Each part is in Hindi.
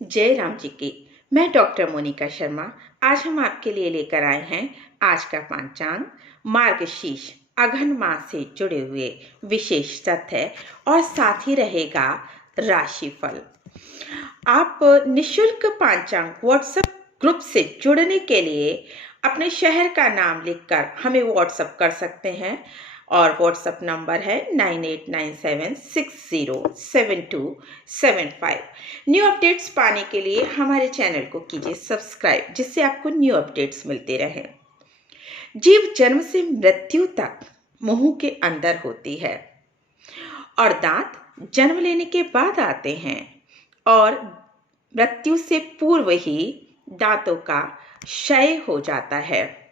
जय राम जी की। मैं डॉक्टर मोनिका शर्मा। आज हम आपके लिए लेकर आए हैं आज का पंचांग, मार्गशीर्ष अघन मास से जुड़े हुए विशेष तथ्य और साथ ही रहेगा राशिफल। आप निशुल्क पंचांग व्हाट्सएप ग्रुप से जुड़ने के लिए अपने शहर का नाम लिखकर हमें व्हाट्सएप कर सकते हैं और व्हाट्सएप नंबर है 9897607275। न्यू अपडेट्स पाने के लिए हमारे चैनल को कीजिए सब्सक्राइब, जिससे आपको न्यू अपडेट्स मिलते रहें। जीव जन्म से मृत्यु तक मुंह के अंदर होती है और दांत जन्म लेने के बाद आते हैं और मृत्यु से पूर्व ही दांतों का क्षय हो जाता है।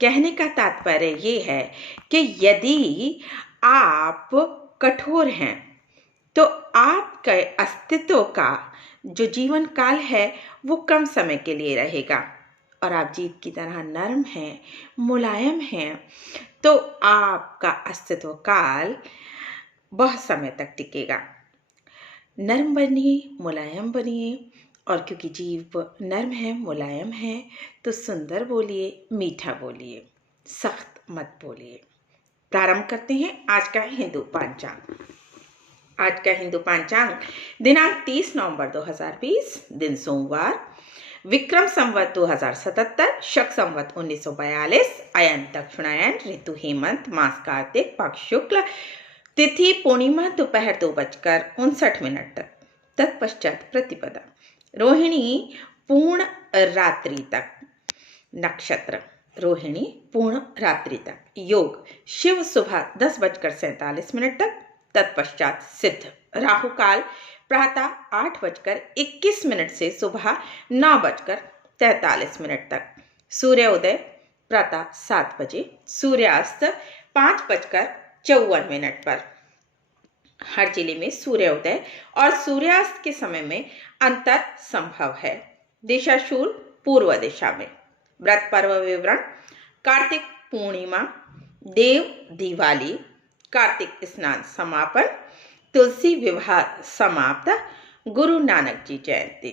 कहने का तात्पर्य ये है कि यदि आप कठोर हैं तो आपके अस्तित्व का जो जीवन काल है वो कम समय के लिए रहेगा, और आप जीव की तरह नरम हैं, मुलायम हैं, तो आपका अस्तित्व काल बहुत समय तक टिकेगा। नरम बनिए, मुलायम बनिए, और क्योंकि जीव नरम है, मुलायम है, तो सुंदर बोलिए, मीठा बोलिए, सख्त मत बोलिए। प्रारंभ करते हैं आज का हिंदू पंचांग। आज का हिंदू पंचांग दिनांक 30 नवंबर 2020, दिन सोमवार, विक्रम संवत 2077, शक संवत 1942, अयन दक्षिणायन, ऋतु हेमंत, मास कार्तिक, पक्ष शुक्ल, तिथि पूर्णिमा दोपहर 2:59 तक, तत्पश्चात प्रतिपदा, रोहिणी पूर्ण रात्रि तक, नक्षत्र रोहिणी पूर्ण रात्रि तक, योग शिव सुबह 10:47 तक, तत्पश्चात सिद्ध, राहु काल प्रातः 8:21 से सुबह 9:43 तक, सूर्योदय प्रातः 7 बजे, सूर्यास्त 5:54 पर। हर जिले में सूर्योदय और सूर्यास्त के समय में अंतर संभव है। दिशाशूल पूर्व दिशा में। व्रत पर्व विवरण: कार्तिक पूर्णिमा, देव दिवाली, कार्तिक स्नान समापन, तुलसी विवाह समाप्त, गुरु नानक जी जयंती।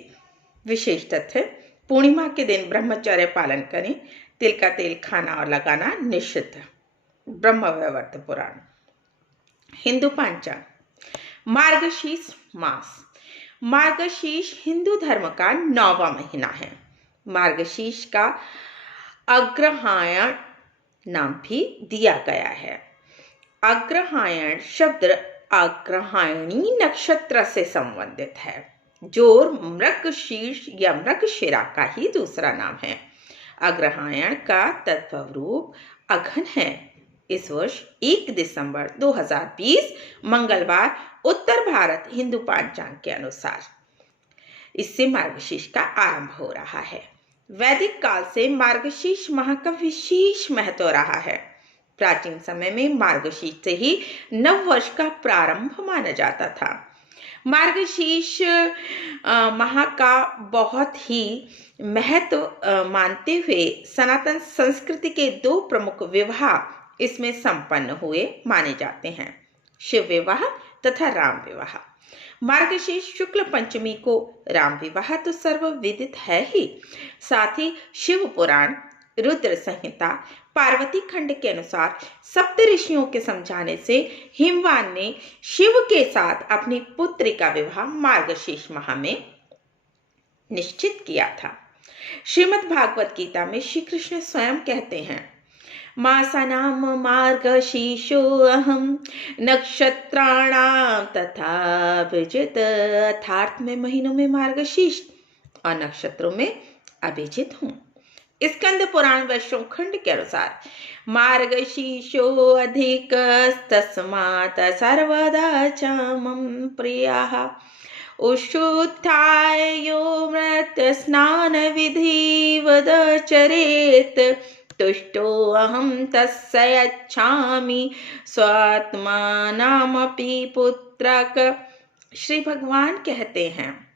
विशेष तथ्य: पूर्णिमा के दिन ब्रह्मचर्य पालन करें, तिल का तेल खाना और लगाना निषिद्ध। ब्रह्मवैवर्त पुराण। हिंदू पंचांग। मार्गशीर्ष मास। मार्गशीर्ष हिंदू धर्म का 9वां महीना है। मार्गशीर्ष का अग्रहायण नाम भी दिया गया है। अग्रहायण शब्द अग्रहायणी नक्षत्र से संबंधित है, जो मृगशीर्ष या मृगशिरा का ही दूसरा नाम है। अग्रहायण का तत्व रूप अघन है। इस वर्ष 1 दिसंबर 2020 मंगलवार उत्तर भारत हिंदू पंचांग के अनुसार इससे मार्गशीर्ष का आरंभ हो रहा है। वैदिक काल से मार्गशीर्ष माह का विशेष महत्व रहा है। प्राचीन समय में मार्गशीर्ष से ही नव वर्ष का प्रारंभ माना जाता था। मार्गशीर्ष माह का बहुत ही महत्व मानते हुए सनातन संस्कृति के 2 प्रमुख विवाह इसमें संपन्न हुए माने जाते हैं: शिव विवाह तथा राम विवाह। मार्गशीर्ष शुक्ल पंचमी को राम विवाह तो सर्वविदित है ही, साथ ही शिव पुराण, रुद्र संहिता, पार्वती खंड के अनुसार सप्त ऋषियों के समझाने से हिमवान ने शिव के साथ अपनी पुत्री का विवाह मार्गशीर्ष माह में निश्चित किया था। श्रीमद् भागवत गीता में श्री कृष्ण स्वयं कहते हैं: मासानाम मार्गशीर्षो अहम नक्षत्राणाम तथा अभिजित। अर्थात मैं महीनों में मार्गशीर्ष और नक्षत्रों में अभिजित हूँ। स्कंद पुराण वैष्णव खंड के अनुसार मार्गशीर्षो अधिक तस्मात् सर्वदा च मम प्रियः उषुत्थाय यो मृत स्नान विधिवद चरेत तुष्टो अहम तस्य यच्छामि स्वात्मानामपि पुत्रक। श्री भगवान कहते हैं,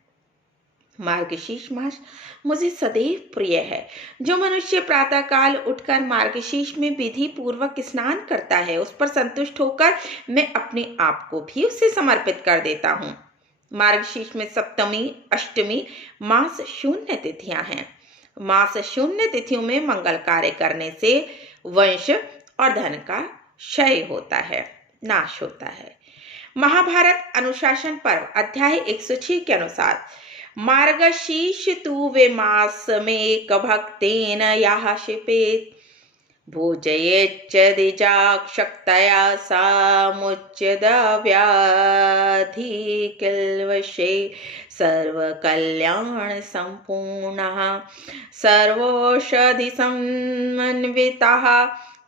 मार्गशीर्ष मास मुझे सदैव प्रिय है। जो मनुष्य प्रातः काल उठकर मार्गशीर्ष में विधि पूर्वक स्नान करता है, उस पर संतुष्ट होकर मैं अपने आप को भी उससे समर्पित कर देता हूँ। मार्गशीर्ष में सप्तमी, अष्टमी मास शून्य तिथियां हैं। मास शून्य तिथियों में मंगल कार्य करने से वंश और धन का क्षय होता है, नाश होता है। महाभारत अनुशासन पर्व अध्याय 106 के अनुसार मार्गशीर्ष तु वे मास में भक्तेन याः शिपेत भोजयेच्च द्विजाक्षक्तया सामुच्यते किल्वशे सर्वकल्याण संपूर्णः सर्वौषधि समन्वितः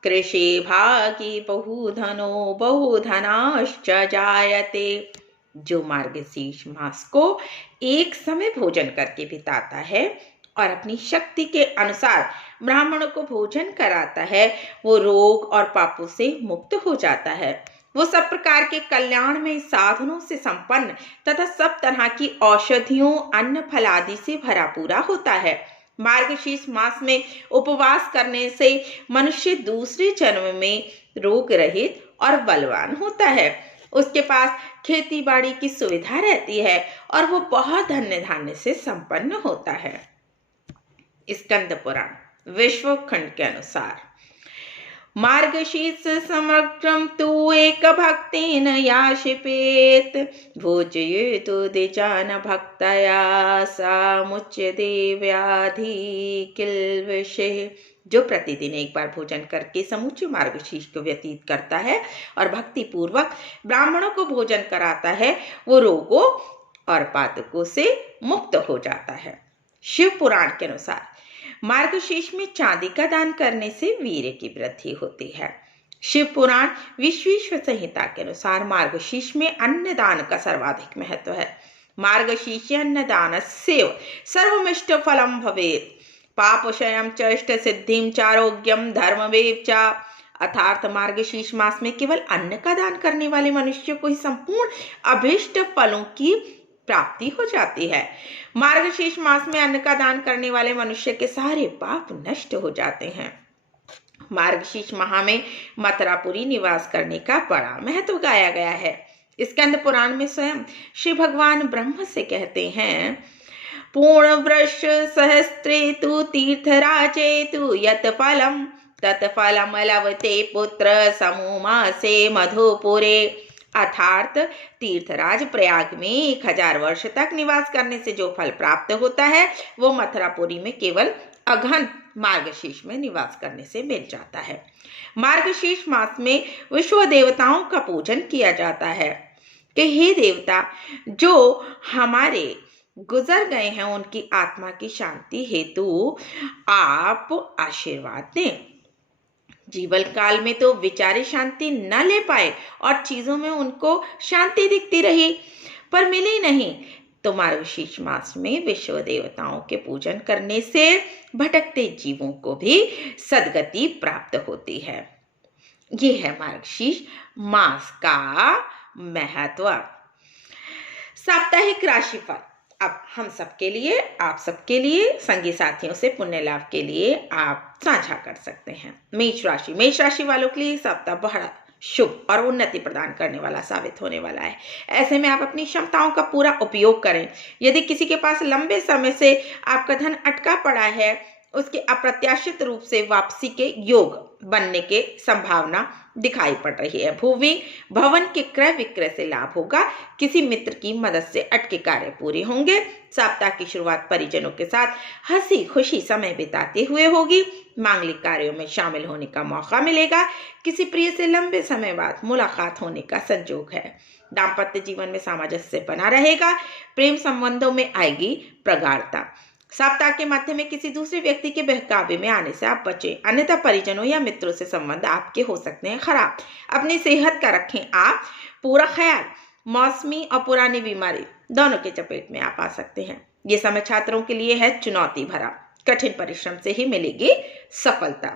कृषिभागी बहुधनो बहुधनाश्च जायते। जो मार्गशीर्ष मास को एक समय भोजन करके बिताता है और अपनी शक्ति के अनुसार ब्राह्मणों को भोजन कराता है, वो रोग और पापों से मुक्त हो जाता है। वो सब प्रकार के कल्याण में साधनों से संपन्न तथा सब तरह की औषधियों, अन्न, फल आदि से भरा पूरा होता है। मार्गशीर्ष मास में उपवास करने से मनुष्य दूसरे जन्म में रोग रहित और बलवान होता है। उसके पास खेती बाड़ी की सुविधा रहती है और वो बहुत धन्य धान्य से संपन्न होता है। स्कंद पुराण विश्व खंड के अनुसार मार्गशीर्ष समग्रम तु एक भक्तेन याशिपेत भोजयेतु द्विजान भक्तया सामुच्यते व्याधि किल्वशे। जो प्रतिदिन एक बार भोजन करके समूचे मार्गशीर्ष को व्यतीत करता है और भक्ति पूर्वक ब्राह्मणों को भोजन कराता है, वो रोगों और पातकों से मुक्त हो जाता है। शिव पुराण के अनुसार मार्गशीर्ष में चांदी का दान करने से वीर्य की वृद्धि होती है। शिव पुराण विश्वेश्वर संहिता के अनुसार मार्गशीर्ष में अन्नदान का सर्वाधिक महत्व है। मार्गशीर्ष अन्नदानस्यैव सर्वमिष्ट फलम भवेत् पापक्षयं च इष्ट सिद्धिं चारोग्यम धर्ममेव च। अर्थात मार्गशीर्ष मास में केवल अन्न का दान करने वाले मनुष्य को ही संपूर्ण अभीष्ट फलों की प्राप्ति हो जाती है। मार्गशीर्ष मास में अन्न का दान करने वाले मनुष्य के सारे पाप नष्ट हो जाते हैं। मार्गशीर्ष माह में मथुरापुरी निवास करने का बड़ा महत्व गाया गया है। स्कंद पुराण में स्वयं श्री भगवान ब्रह्म से कहते हैं, पूर्ण वृष सहस्त्रे तु तीर्थराजे तु यत फलम तत्फलम लभते पुत्र समूमासे मधुपुरे। अर्थात तीर्थराज प्रयाग में 1000 वर्ष तक निवास करने से जो फल प्राप्त होता है, वो मथुरापुरी में केवल अघन मार्गशीर्ष में निवास करने से मिल जाता है। मार्गशीर्ष मास में विश्व देवताओं का पूजन किया जाता है कि हे देवता, जो हमारे गुजर गए हैं उनकी आत्मा की शांति हेतु आप आशीर्वाद दें। जीवन काल में तो विचारे शांति न ले पाए और चीजों में उनको शांति दिखती रही पर मिली नहीं, तो मार्गशीर्ष मास में विश्व देवताओं के पूजन करने से भटकते जीवों को भी सद्गति प्राप्त होती है। ये है मार्गशीर्ष मास का महत्व। साप्ताहिक राशिफल अब हम सबके लिए, आप सबके लिए, संगी साथियों से पुण्य लाभ के लिए आप साझा कर सकते हैं। मेष राशि वालों के लिए सप्ताह बड़ा शुभ और उन्नति प्रदान करने वाला साबित होने वाला है। ऐसे में आप अपनी क्षमताओं का पूरा उपयोग करें। यदि किसी के पास लंबे समय से आपका धन अटका पड़ा है, उसके अप्रत्याशित रूप से वापसी के योग बनने के संभावना दिखाई पड़ रही है। भूमि भवन के क्रय विक्रय से लाभ होगा। किसी मित्र की मदद से अटके कार्य पूरे होंगे। सप्ताह की शुरुआत परिजनों के साथ हंसी खुशी समय बिताते हुए होगी। मांगलिक कार्यों में शामिल होने का मौका मिलेगा। किसी प्रिय से लंबे समय बाद मुलाकात होने का संयोग है। दाम्पत्य जीवन में सामंजस्य बना रहेगा। प्रेम संबंधों में आएगी प्रगाढ़ता। सप्ताह के मध्य में किसी दूसरे व्यक्ति के बहकावे में आने से आप बचें, अन्यथा परिजनों या मित्रों से संबंध आपके हो सकते हैं खराब। अपनी सेहत का रखें आप पूरा ख्याल। मौसमी और पुरानी बीमारी दोनों के चपेट में आप आ सकते हैं। ये समय छात्रों के लिए है चुनौती भरा। कठिन परिश्रम से ही मिलेगी सफलता।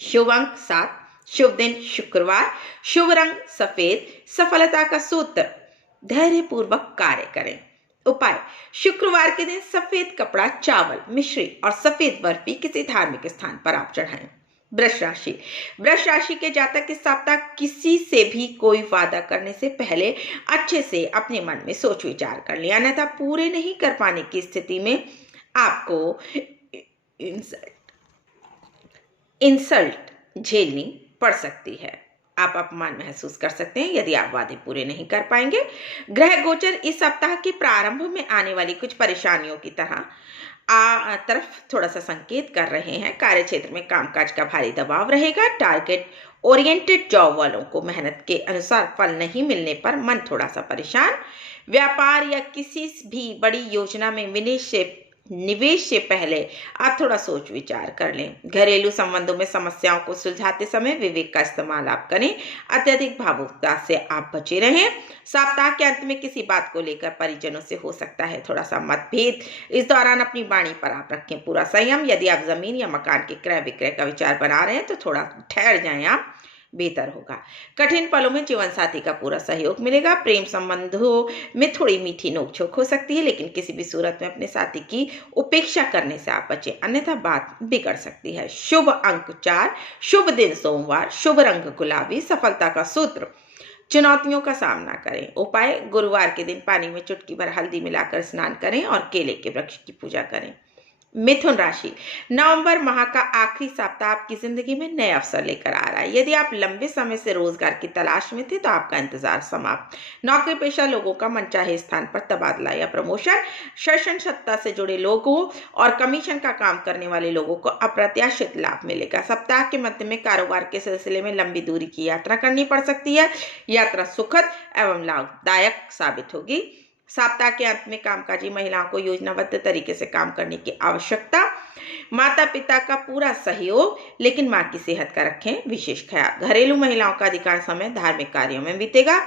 शुभ अंक 7, शुभ दिन शुक्रवार, शुभ रंग सफेद। सफलता का सूत्र धैर्य पूर्वक कार्य करें। उपाय शुक्रवार के दिन सफेद कपड़ा, चावल, मिश्री और सफेद बर्फी किसी धार्मिक स्थान पर आप चढ़ाएं। वृष राशि के जातक इस सप्ताह किसी से भी कोई वादा करने से पहले अच्छे से अपने मन में सोच विचार कर लें, अन्यथा पूरे नहीं कर पाने की स्थिति में आपको इंसल्ट झेलनी पड़ सकती है। आप अपमान महसूस कर सकते हैं यदि आप वादे पूरे नहीं कर पाएंगे। ग्रह गोचर इस सप्ताह के प्रारंभ में आने वाली कुछ परेशानियों की तरफ थोड़ा सा संकेत कर रहे हैं। कार्य क्षेत्र में कामकाज का भारी दबाव रहेगा। टारगेट ओरिएंटेड जॉब वालों को मेहनत के अनुसार फल नहीं मिलने पर मन थोड़ा सा परेशान। व्यापार या किसी भी बड़ी योजना में निवेश से पहले आप थोड़ा सोच विचार कर लें। घरेलू संबंधों में समस्याओं को सुलझाते समय विवेक का इस्तेमाल आप करें। अत्यधिक भावुकता से आप बचे रहें। सप्ताह के अंत में किसी बात को लेकर परिजनों से हो सकता है थोड़ा सा मतभेद। इस दौरान अपनी वाणी पर आप रखें पूरा संयम। यदि आप जमीन या मकान के क्रय विक्रय का विचार बना रहे हैं तो थोड़ा ठहर जाएं, आप बेहतर होगा। कठिन पलों में जीवन साथी का पूरा सहयोग मिलेगा। प्रेम संबंधों में थोड़ी मीठी नोकझोंक हो सकती है, लेकिन किसी भी सूरत में अपने साथी की उपेक्षा करने से आप बचें, अन्यथा बात बिगड़ सकती है। शुभ अंक 4, शुभ दिन सोमवार, शुभ रंग गुलाबी, सफलता का सूत्र चुनौतियों का सामना करें। उपाय गुरुवार के दिन पानी में चुटकी भर हल्दी मिलाकर स्नान करें और केले के वृक्ष की पूजा करें। मिथुन राशि, नवंबर माह का आखिरी सप्ताह आपकी जिंदगी में नए अवसर लेकर आ रहा है। यदि आप लंबे समय से रोजगार की तलाश में थे तो आपका इंतजार समाप्त। नौकरी पेशा लोगों का मनचाहे स्थान पर तबादला या प्रमोशन, शासन सत्ता से जुड़े लोगों और कमीशन का काम करने वाले लोगों को अप्रत्याशित लाभ मिलेगा। सप्ताह के मध्य में कारोबार के सिलसिले में लंबी दूरी की यात्रा करनी पड़ सकती है। यात्रा सुखद एवं लाभदायक साबित होगी। सप्ताह के अंत में कामकाजी महिलाओं को योजनाबद्ध तरीके से काम करने की आवश्यकता। माता पिता का पूरा सहयोग, लेकिन मां की सेहत का रखें विशेष ख्याल। घरेलू महिलाओं का अधिकांश समय धार्मिक कार्यों में बीतेगा।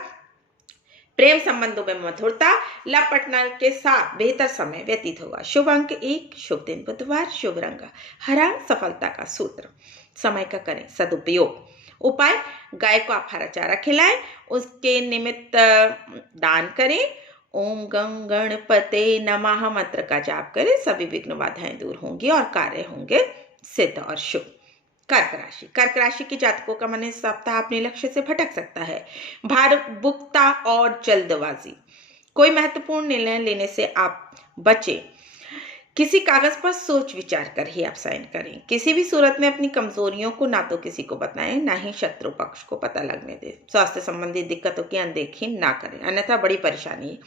प्रेम संबंधों में मधुरता, लव पार्टनर के साथ बेहतर समय व्यतीत होगा। शुभ अंक 1, शुभ दिन बुधवार, शुभ रंग हरा, सफलता का सूत्र। समय का करें सदुपयोग। उपाय गाय को आप हरा चारा खिलाएं, उसके निमित्त दान करें। ओम गं गणपते नमः मंत्र का जाप करें, सभी विघ्न बाधाएं दूर होंगी और कार्य होंगे सिद्ध और शुभ। कर्क राशि के जातकों का मन इस सप्ताह अपने लक्ष्य से भटक सकता है। भावुकता और जल्दबाजी, कोई महत्वपूर्ण निर्णय लेने से आप बचें। किसी कागज पर सोच विचार कर ही आप साइन करें। किसी भी सूरत में अपनी कमजोरियों को ना तो किसी को बताएं, ना ही शत्रु पक्ष को पता लगने दें। स्वास्थ्य संबंधी दिक्कतों की अनदेखी ना करें, अन्यथा बड़ी परेशानी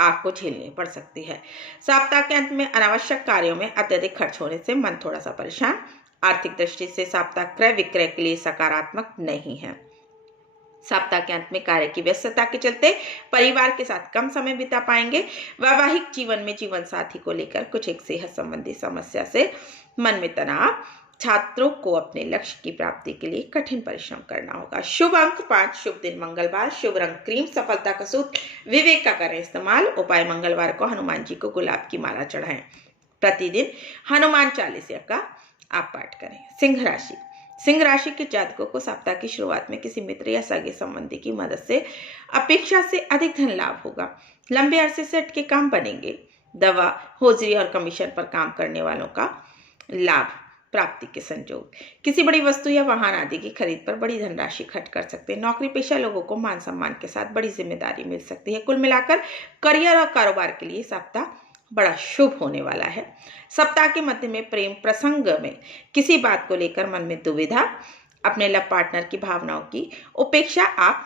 आपको झेलनी पड़ सकती है। सप्ताह के अंत में अनावश्यक कार्यों में अत्यधिक खर्च होने से मन थोड़ा सा परेशान। आर्थिक दृष्टि से सप्ताह क्रय विक्रय के लिए सकारात्मक नहीं है। सप्ताह के अंत में कार्य की व्यस्तता के चलते परिवार के साथ कम समय बिता पाएंगे। वैवाहिक जीवन में जीवन साथी को लेकर कुछ एक सेहत संबंधी समस्या से मन में तनाव। छात्रों को अपने लक्ष्य की प्राप्ति के लिए कठिन परिश्रम करना होगा। शुभ अंक 5, शुभ दिन मंगलवार, शुभ रंग क्रीम, सफलता का सूत्र विवेक का करें इस्तेमाल। उपाय मंगलवार को हनुमान जी को गुलाब की माला चढ़ाएं। प्रतिदिन हनुमान चालीसा का आप पाठ करें। सिंह राशि के जातकों को सप्ताह की शुरुआत में किसी मित्र या सगे संबंधी की मदद से अपेक्षा से अधिक धन लाभ होगा। लंबे अरसे से अटके काम बनेंगे। दवा, होजरी और कमीशन पर काम करने वालों का लाभ प्राप्ति के संजोग। किसी बड़ी वस्तु या वाहन आदि की खरीद पर बड़ी धनराशि खर्च कर सकते हैं। नौकरी पेशा लोगों को मान सम्मान के साथ बड़ी जिम्मेदारी मिल सकती है। कुल मिलाकर करियर और कारोबार के लिए सप्ताह बड़ा शुभ होने वाला है। सप्ताह के मध्य में प्रेम प्रसंग में किसी बात को लेकर मन में दुविधा। अपने लव पार्टनर की भावनाओं की उपेक्षा आप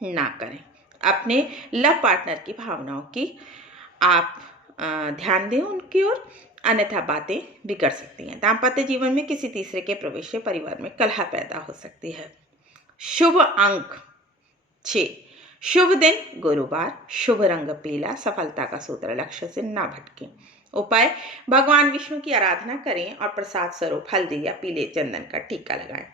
ना करें। अपने लव पार्टनर की भावनाओं की आप ध्यान दें उनकी ओर, अन्यथा बातें बिगड़ सकती हैं। दाम्पत्य जीवन में किसी तीसरे के प्रवेश से परिवार में कलह पैदा हो सकती है। शुभ अंक 6, शुभ दिन गुरुवार, शुभ रंग पीला, सफलता का सूत्र लक्ष्य से ना भटकें। उपाय भगवान विष्णु की आराधना करें और प्रसाद स्वरूप हल्दी या पीले चंदन का टीका लगाएं।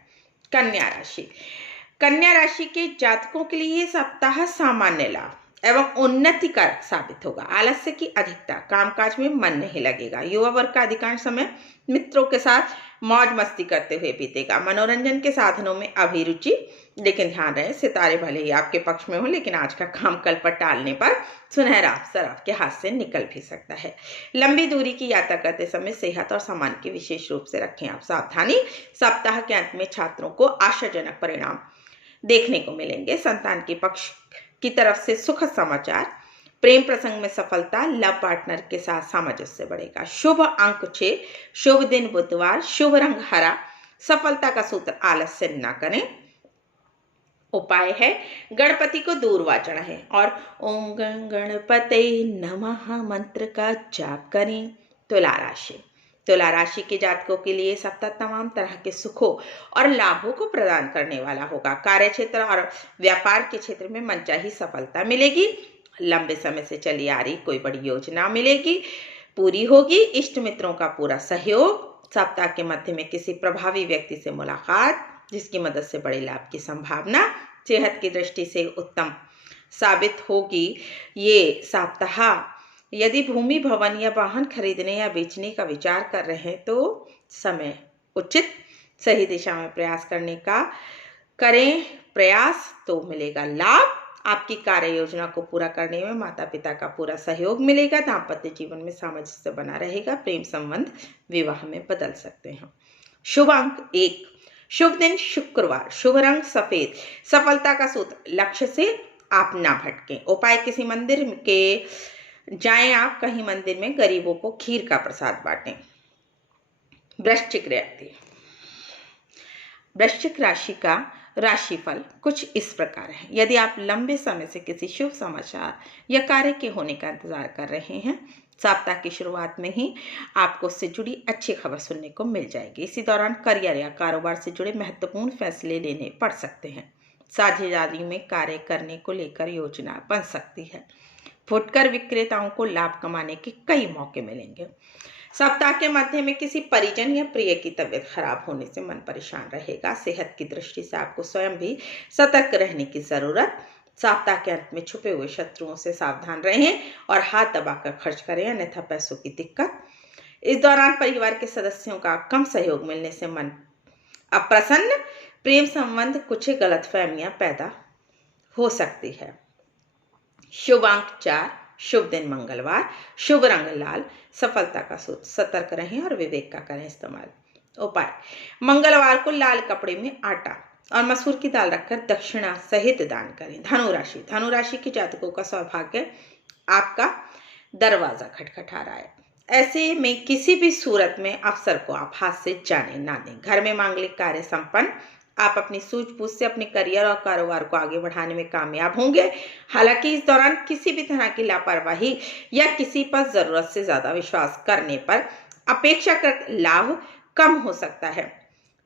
कन्या राशि के जातकों के लिए सप्ताह सामान्य लाभ, एवं उन्नति कारक साबित होगा। आलस्य की अधिकता, कामकाज में मन नहीं लगेगा। युवा वर्ग का अधिकांश समय मित्रों के साथ मौज मस्ती करते हुए बीतेगा। मनोरंजन के साधनों में अभिरुचि, लेकिन ध्यान रहे सितारे भले ही आपके पक्ष में हो, लेकिन आज का काम कल पर टालने पर सुनहरा अवसर आपके हाथ से निकल भी सकता है। लंबी दूरी की यात्रा करते समय सेहत और सामान की विशेष रूप से रखें आप सावधानी। सप्ताह के अंत में छात्रों को आशाजनक परिणाम देखने को मिलेंगे। संतान के पक्ष की तरफ से सुखद समाचार, प्रेम प्रसंग में सफलता, लव पार्टनर के साथ सामंजस्य बढ़ेगा। शुभ अंक 6, शुभ दिन बुधवार, शुभ रंग हरा, सफलता का सूत्र आलस्य न करें। उपाय है गणपति को दूर्वा चढ़ाएं और ओम गण गणपते नमः मंत्र का जाप करें। तुला राशि, तुला राशि के जातकों के लिए सप्ताह तमाम तरह के सुखों और लाभों को प्रदान करने वाला होगा। कार्य क्षेत्र और व्यापार के क्षेत्र में मनचाही सफलता मिलेगी। लंबे समय से चली आ रही कोई बड़ी योजना मिलेगी, पूरी होगी। इष्ट मित्रों का पूरा सहयोग। सप्ताह के मध्य में किसी प्रभावी व्यक्ति से मुलाकात, जिसकी मदद से बड़े लाभ की संभावना। सेहत की दृष्टि से उत्तम साबित होगी ये सप्ताह। यदि भूमि, भवन या वाहन खरीदने या बेचने का विचार कर रहे हैं तो समय उचित, सही दिशा में प्रयास करने का करें प्रयास तो मिलेगा लाभ। आपकी कार्य योजना को पूरा करने में माता पिता का पूरा सहयोग मिलेगा। दाम्पत्य जीवन में सामंजस्य बना रहेगा। प्रेम संबंध विवाह में बदल सकते हैं। शुभ अंक 1, शुभ दिन शुक्रवार, शुभ रंग सफेद, सफलता का सूत्र लक्ष्य से आप ना भटकें। उपाय किसी मंदिर के जाएं आप, कहीं मंदिर में गरीबों को खीर का प्रसाद बांटें। वृश्चिक राशि का राशिफल कुछ इस प्रकार है। यदि आप लंबे समय से किसी शुभ समाचार या कार्य के होने का इंतजार कर रहे हैं, सप्ताह की शुरुआत में ही आपको उससे जुड़ी अच्छी खबर सुनने को मिल जाएगी। इसी दौरान करियर या कारोबार से जुड़े महत्वपूर्ण फैसले लेने पड़ सकते हैं। साझेदारी में कार्य करने को लेकर योजना बन सकती है। फुटकर विक्रेताओं को लाभ कमाने के कई मौके मिलेंगे। सप्ताह के मध्य में किसी परिजन या प्रिय की तबीयत खराब होने से मन परेशान रहेगा। सेहत की दृष्टि से आपको स्वयं भी सतर्क रहने की जरूरत। सप्ताह के अंत में छुपे हुए शत्रुओं से सावधान रहें और हाथ दबाकर खर्च करें, अन्यथा पैसों की दिक्कत। इस दौरान परिवार के सदस्यों का कम सहयोग मिलने से मन अप्रसन्न, प्रेम संबंध कुछ गलतफहमियां पैदा हो सकती है। शुभ अंक 4, शुभ दिन मंगलवार, शुभ रंग लाल, सफलता का सूत्र सतर्क रहें और विवेक का करें इस्तेमाल। उपाय मंगलवार को लाल कपड़े में आटा और मसूर की दाल रखकर दक्षिणा सहित दान करें। धनु राशि के जातकों का सौभाग्य आपका दरवाजा खटखटा रहा है। ऐसे में किसी भी सूरत में अवसर को आप हाथ से जाने ना दें। घर में मांगलिक कार्य संपन्न। आप अपनी सूझबूझ से अपने करियर और कारोबार को आगे बढ़ाने में कामयाब होंगे। हालांकि इस दौरान किसी भी तरह की लापरवाही या किसी पर जरूरत से ज्यादा विश्वास करने पर अपेक्षाकृत लाभ कम हो सकता है।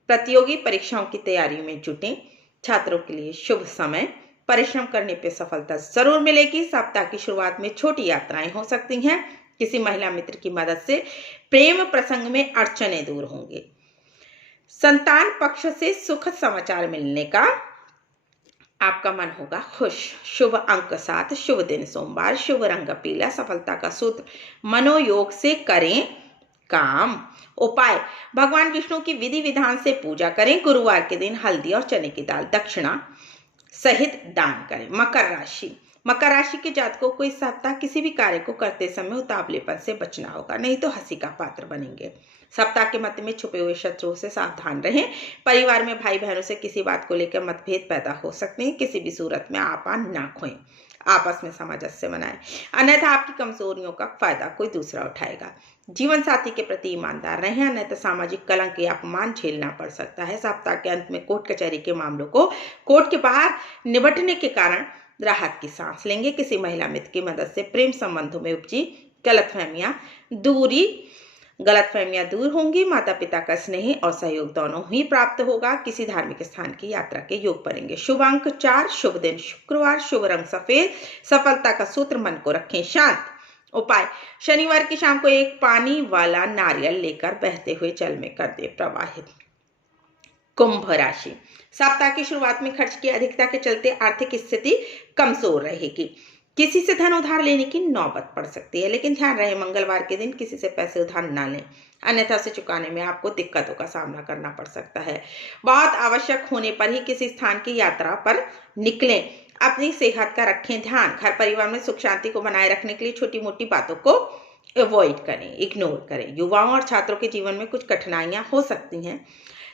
प्रतियोगी परीक्षाओं की तैयारी में जुटें। छात्रों के लिए शुभ समय। परिश्रम करने पर सफलता जरूर मिलेगी। सप्ताह की शुरुआत में छोटी यात्राएं हो सकती हैं। किसी महिला मित्र की मदद से प्रेम प्रसंग में अड़चनें दूर होंगी। संतान पक्ष से सुखद समाचार मिलने का आपका मन होगा खुश। शुभ अंक 7, शुभ दिन सोमवार, शुभ रंग पीला, सफलता का सूत्र मनोयोग से करें काम। उपाय भगवान विष्णु की विधि विधान से पूजा करें। गुरुवार के दिन हल्दी और चने की दाल दक्षिणा सहित दान करें। मकर राशि के जातकों को इस सप्ताह किसी भी कार्य को करते समय उतावलेपन से बचना होगा, नहीं तो हंसी का पात्र बनेंगे। सप्ताह के मध्य में छुपे हुए शत्रुओं से सावधान रहें। परिवार में भाई बहनों से किसी बात को लेकर मतभेद पैदा हो सकते हैं। किसी भी सूरत में आपा ना खोएं, आपस में सामंजस्य बनाएं, अन्यथा आपकी कमजोरियों का फायदा कोई दूसरा उठाएगा। जीवन साथी के प्रति ईमानदार रहें, अन्यथा सामाजिक कलंक या अपमान झेलना पड़ सकता है। सप्ताह के अंत में कोर्ट कचहरी के मामलों को कोर्ट के बाहर निपटने के कारण राहत की सांस लेंगे। किसी महिला मित्र की मदद से प्रेम संबंधों में उपजी गलतफहमियां दूर होंगी। माता पिता का स्नेह और सहयोग दोनों ही प्राप्त होगा। किसी धार्मिक स्थान की यात्रा के योग बनेंगे। शुभ अंक 4, शुभ दिन शुक्रवार, शुभ रंग सफेद, सफलता का सूत्र मन को रखें शांत। उपाय शनिवार की शाम को एक पानी वाला नारियल लेकर बहते हुए जल में कर दे प्रवाहित। कुंभ राशि, सप्ताह की शुरुआत में खर्च की अधिकता के चलते आर्थिक स्थिति कमजोर रहेगी। किसी से धन उधार लेने की नौबत पड़ सकती है, लेकिन ध्यान रहे मंगलवार के दिन किसी से पैसे उधार ना लें, अन्यथा उसे चुकाने में आपको दिक्कतों का सामना करना पड़ सकता है। बहुत आवश्यक होने पर ही किसी स्थान की यात्रा पर निकलें। अपनी सेहत का रखें ध्यान। घर परिवार में सुख शांति को बनाए रखने के लिए छोटी मोटी बातों को अवॉइड करें, इग्नोर करें। युवाओं और छात्रों के जीवन में कुछ कठिनाइयां हो सकती हैं।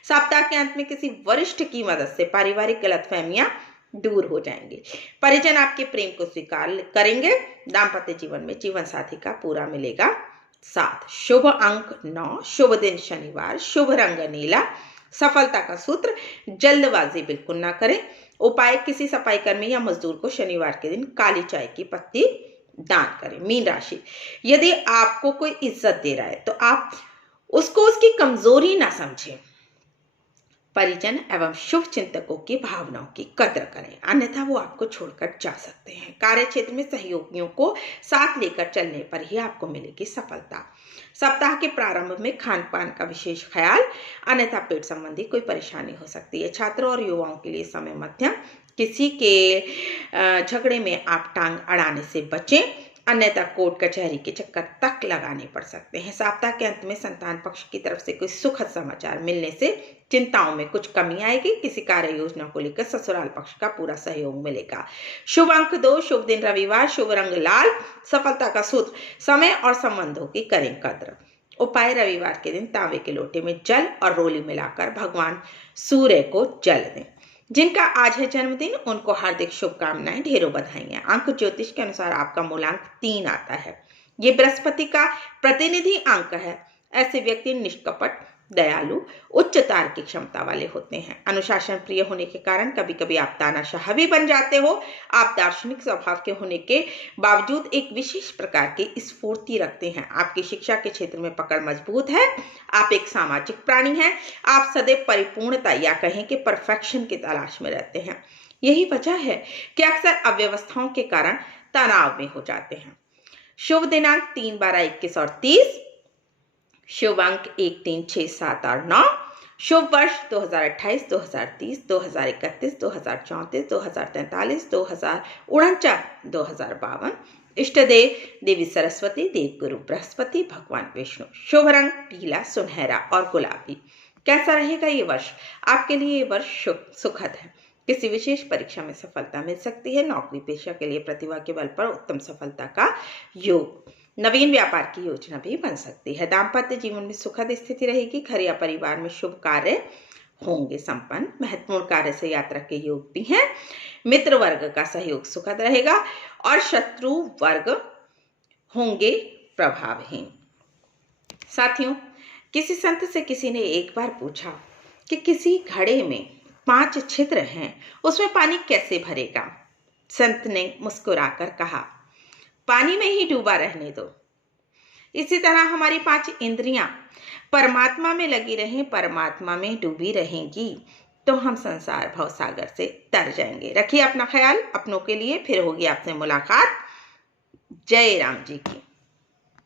सप्ताह के अंत में किसी वरिष्ठ की मदद से पारिवारिक गलतफहमियां दूर हो जाएंगी। परिजन आपके प्रेम को स्वीकार करेंगे। दाम्पत्य जीवन में जीवन साथी का पूरा मिलेगा साथ। शुभ अंक 9, शुभ दिन शनिवार, शुभ रंग नीला। सफलता का सूत्र, जल्दबाजी बिल्कुल ना करें। उपाय, किसी सफाई कर्मी या मजदूर को शनिवार के दिन काली चाय की पत्ती दान करें। मीन राशि, यदि आपको कोई इज्जत दे रहा है तो आप उसको उसकी कमजोरी ना समझें। परिजन एवं शुभ चिंतकों की भावनाओं की कदर करें, अन्यथा वो आपको छोड़कर जा सकते हैं। कार्य क्षेत्र में सहयोगियों को साथ लेकर चलने पर ही आपको मिलेगी सफलता। सप्ताह के प्रारंभ में खान पान का विशेष ख्याल, अन्यथा पेट संबंधी कोई परेशानी हो सकती है। छात्रों और युवाओं के लिए समय मध्यम। किसी के झगड़े में आप टांग अड़ाने से बचें, अन्यथा कोर्ट कचहरी के चक्कर तक लगाने पड़ सकते हैं। सप्ताह के अंत में संतान पक्ष की तरफ से कोई सुखद समाचार मिलने से चिंताओं में कुछ कमी आएगी। किसी कार्य योजना को लेकर ससुराल पक्ष का पूरा सहयोग मिलेगा। शुभ अंक 2, शुभ दिन रविवार, शुभ रंग लाल। सफलता का सूत्र, समय और संबंधों की करें कद्र। उपाय, रविवार के दिन तांबे के लोटे में जल और रोली मिलाकर भगवान सूर्य को जल दें। जिनका आज है जन्मदिन उनको हार्दिक शुभकामनाएं, ढेरों बधाइयां। अंक ज्योतिष के अनुसार आपका मूलांक 3 आता है। ये बृहस्पति का प्रतिनिधि अंक है। ऐसे व्यक्ति निष्कपट, दयालु, उच्च तार्किक क्षमता वाले होते हैं। अनुशासन प्रिय होने के कारण कभी कभी आप तानाशाह भी बन जाते हो। आप दार्शनिक स्वभाव के होने के बावजूद एक विशेष प्रकार की स्फूर्ति रखते हैं। आपकी शिक्षा के क्षेत्र में पकड़ मजबूत है। आप एक सामाजिक प्राणी हैं। आप सदैव परिपूर्णता या कहें कि परफेक्शन की तलाश में रहते हैं। यही वजह है कि अक्सर अव्यवस्थाओं के कारण तनाव में हो जाते हैं। शुभ दिनांक 3, 12, 21 और 30। शुभ अंक 1, 3, 6, 7 और 9। शुभ वर्ष 2028, 2030, 2031, 2034, 2043, 2049, 2052। इष्ट देव देवी सरस्वती, देव गुरु बृहस्पति, भगवान विष्णु। शुभ रंग पीला, सुनहरा और गुलाबी। कैसा रहेगा ये वर्ष? आपके लिए ये वर्ष सुखद है। किसी विशेष परीक्षा में सफलता मिल सकती है। नौकरी पेशा के लिए प्रतिभा के बल पर उत्तम सफलता का योग। नवीन व्यापार की योजना भी बन सकती है। दाम्पत्य जीवन में सुखद स्थिति रहेगी। घर या परिवार में शुभ कार्य होंगे संपन्न। महत्वपूर्ण कार्य से यात्रा के योग भी हैं। मित्र वर्ग का सहयोग सुखद रहेगा और शत्रु वर्ग होंगे प्रभावहीन। साथियों, किसी संत से किसी ने एक बार पूछा कि किसी घड़े में 5 छिद्र हैं, उसमें पानी कैसे भरेगा? संत ने मुस्कुराकर कहा, पानी में ही डूबा रहने दो। इसी तरह हमारी 5 इंद्रियां परमात्मा में लगी रहें, परमात्मा में डूबी रहेंगी तो हम संसार भवसागर से तर जाएंगे। रखिए अपना ख्याल। अपनों के लिए फिर होगी आपसे मुलाकात। जय राम जी की।